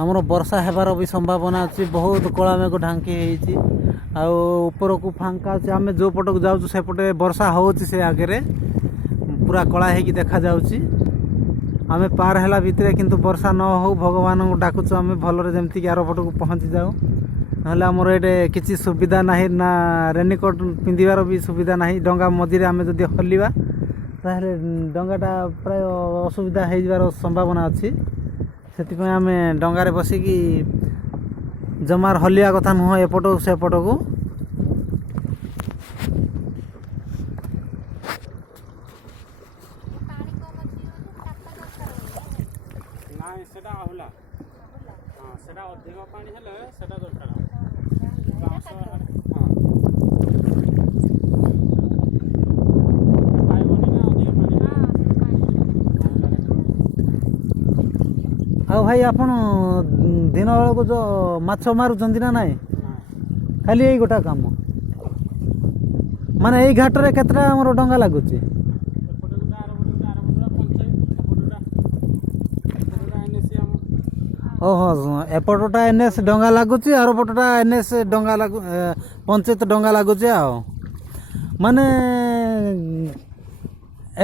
ଆମର ବର୍ଷା ହେବାର ବି ସମ୍ଭାବନା ଅଛି। ବହୁତ କଳା ମେଘ ଢାଙ୍କି ହେଇଛି ଆଉ ଉପରକୁ ଫାଙ୍କା ଅଛି। ଆମେ ଯେଉଁ ପଟକୁ ଯାଉଛୁ ସେପଟେ ବର୍ଷା ହେଉଛି, ସେ ଆଗରେ ପୁରା କଳା ହେଇକି ଦେଖାଯାଉଛି। ଆମେ ପାର ହେଲା ଭିତରେ କିନ୍ତୁ ବର୍ଷା ନ ହଉ ଭଗବାନଙ୍କୁ ଡାକୁଛୁ ଆମେ ଭଲରେ ଯେମିତିକି ଆର ପଟକୁ ପହଞ୍ଚି ଯାଉ। ନହେଲେ ଆମର ଏଇଠି କିଛି ସୁବିଧା ନାହିଁ, ନା ରେନିକୋଟ୍ ପିନ୍ଧିବାର ବି ସୁବିଧା ନାହିଁ। ଡଙ୍ଗା ମଝିରେ ଆମେ ଯଦି ହଲିବା ତାହେଲେ ଡଙ୍ଗାଟା ପ୍ରାୟ ଅସୁବିଧା ହେଇଯିବାର ସମ୍ଭାବନା ଅଛି। ସେଥିପାଇଁ ଆମେ ଡଙ୍ଗାରେ ବସିକି ଜମାର ହଲିବା କଥା ନୁହଁ ଏପଟକୁ ସେପଟକୁ। ନାଇଁ ସେଟା ଆହୁଲା, ହଁ ସେଟା ଅଧିକ ପାଣି ହେଲେ ସେଟା ଦରକାର। ପାଇବନି ନା ଅଧିକ ପାଣି। ଆଉ ଭାଇ ଆପଣ ଦିନ ବେଳକୁ ଯେଉଁ ମାଛ ମାରୁଛନ୍ତି ନା ନାଇଁ? ଖାଲି ଏଇ ଗୋଟା କାମ? ମାନେ ଏଇ ଘାଟରେ କେତେଟା ଆମର ଡଙ୍ଗା ଲାଗୁଛି? ଏପଟେ ଗୋଟେ ଆର ପଟେ ଗୋଟେ ଆର ପଟେ ପଞ୍ଚାୟତ, ଏପଟେ ଏନ୍ଏସି ଆମ। ଓହୋ, ଏପଟଟା ଏନ୍ଏସ୍ ଡଙ୍ଗା ଲାଗୁଛି, ଆର ପଟଟା ଏନ୍ଏସ୍ ଡଙ୍ଗା ପଞ୍ଚାୟତ ଡଙ୍ଗା ଲାଗୁଛି। ଆଉ ମାନେ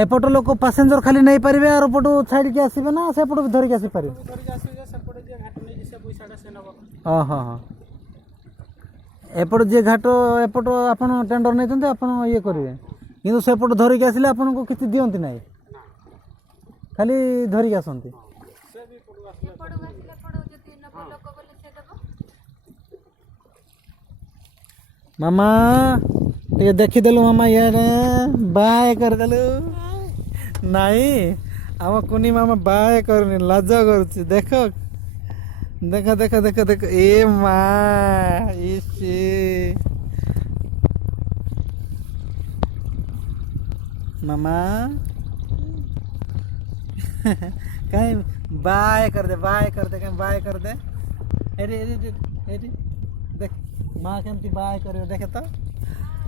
ଏପଟ ଲୋକ ପାସେଞ୍ଜର ଖାଲି ନେଇପାରିବେ, ଆର ପଟୁ ଛାଡ଼ିକି ଆସିବେ ନା ସେପଟୁ ବି ଧରିକି ଆସିପାରିବେ? ଧରିକି ଆସିବେ, ସେପଟେ ଯିଏ ଘାଟ ନେଇକି ସେ ପଇସାଟା ସେ ନେବ। ଓହୋ ହଁ, ଏପଟ ଯିଏ ଘାଟ ଏପଟ ଆପଣ ଟେଣ୍ଡର ନେଇଛନ୍ତି, ଆପଣ ଇଏ କରିବେ। କିନ୍ତୁ ସେପଟ ଧରିକି ଆସିଲେ ଆପଣଙ୍କୁ କିଛି ଦିଅନ୍ତି ନାହିଁ, ଖାଲି ଧରିକି ଆସନ୍ତି। ସେ ବି ଏପଟକୁ ଆସିଲେ ମାମା ଟିକେ ଦେଖିଦେଲୁ ମାମା, ଇଆଡ଼େ ବାଏ କରିଦେଲୁ। ନାଇଁ ଆମ କୁନି ମାମା ବାଏ କରୁନି, ଲାଜ କରୁଛି। ଦେଖ ଦେଖ ଦେଖ ଦେଖ ଦେଖ, ଏ ମା ଇସି ମାମା कहीं बाय कर दे, बाय कर दे, कहीं बाय कर दे। एरी एरी एरी देख माँ केमती बाय करियो, देखे तो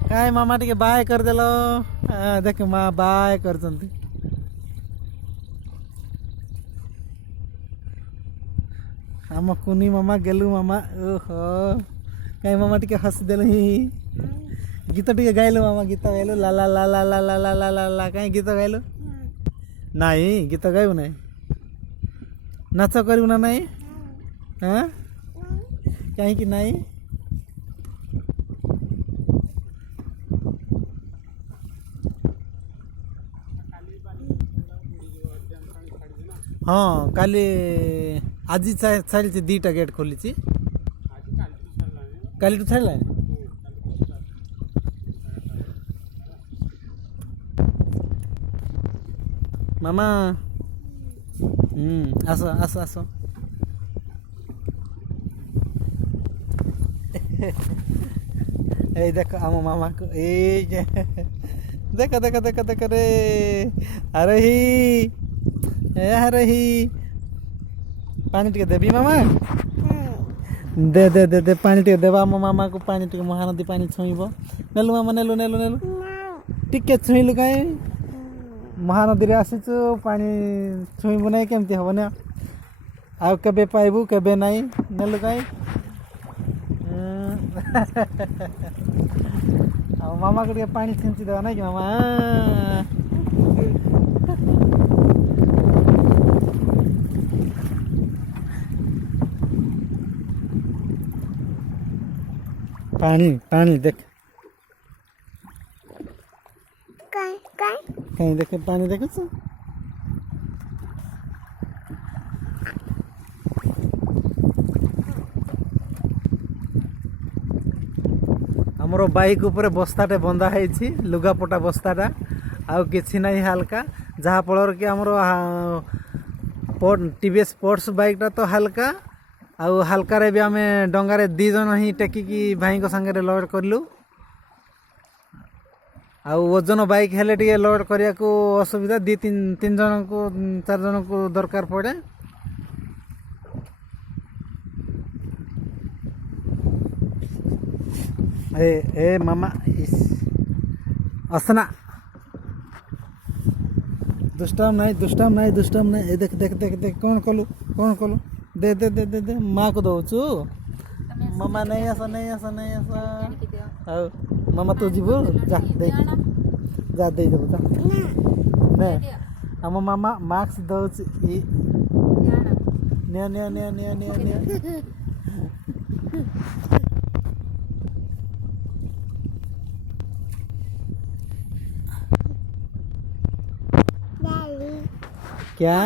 कहीं मामा टिके बाय कर देलो। देख माँ बाय करचंती। आम कुनी मामा गेलु मामा, ओहो कहीं मामा टिके हंस देलु। गीत टिके गाइलु मामा, गीत गाइलु ला ला ला ला ला ला ला ला ला ला। कहीं गीत गाइलु? नहीं गीत गाइबु नहीं, नाच करू ना नहीं? हाँ कहीं कि नहीं? हाँ काली आज छाड़ी दीटा गेट खोली, काली तो छाड़ा मामा। आस आस आस। ए देख आम मामा को, ए देख देख देख देख रे। अरे ही अरे ही पानी टिके देवी मामा, दे दे दे दे पानी टिके देवा मो मामा को। पानी टिके महानदी पानी छुईब। नेलु मामा नेलु नेलु नेलु टिके छुईलु। कहीं महानदी रे आसीचु, पानी छुईबु नहीं केमती हम ना? आउ केबे पाइबु केबे नहीं? नेलु कहीं ଆଉ ମାମା କୁ ଟିକେ ପାଣି ଛିଞ୍ଚି ଦେବା ନାଇଁ କି ମାମା? पानी पानी देख, कहीं देख पानी देख। हमरो बाइक ऊपर बस्ताटे बंधा है, लुगापटा बस्ताटा, आउ किछि नहीं हल्का। जहाँ फल कि हमरो टीवीएस स्पोर्ट्स बाइकटा तो हल्का, आउ हल्का भी आम डंगारे दी जन ही टेकिकी भाई संगे लोड कलु। आउ ओजन बाइक हेले टिके लोड करिया को असुविधा, दी तीन जन को चार जन को दरकार पड़े। ए ए मामा असना दुष्टम नहीं दुष्टम नहीं दुष्टम नहीं। ए देख देख देख देख कौन कलु दे दे दे दे दे माँ को दौचु मामा नहीं आस नहीं आस नहीं आस ଆଉ ମାମା ତୁ ଯିବୁ ଯା ଦେଇ ଯା ଦେଇଦେବୁ ଯା ନେ ଆମ ମାମା ମାସ୍କ ଦଉଛି ନିଅ ନିଅ ନିଅ ନିଅ ନିଅ ନିଅ क्या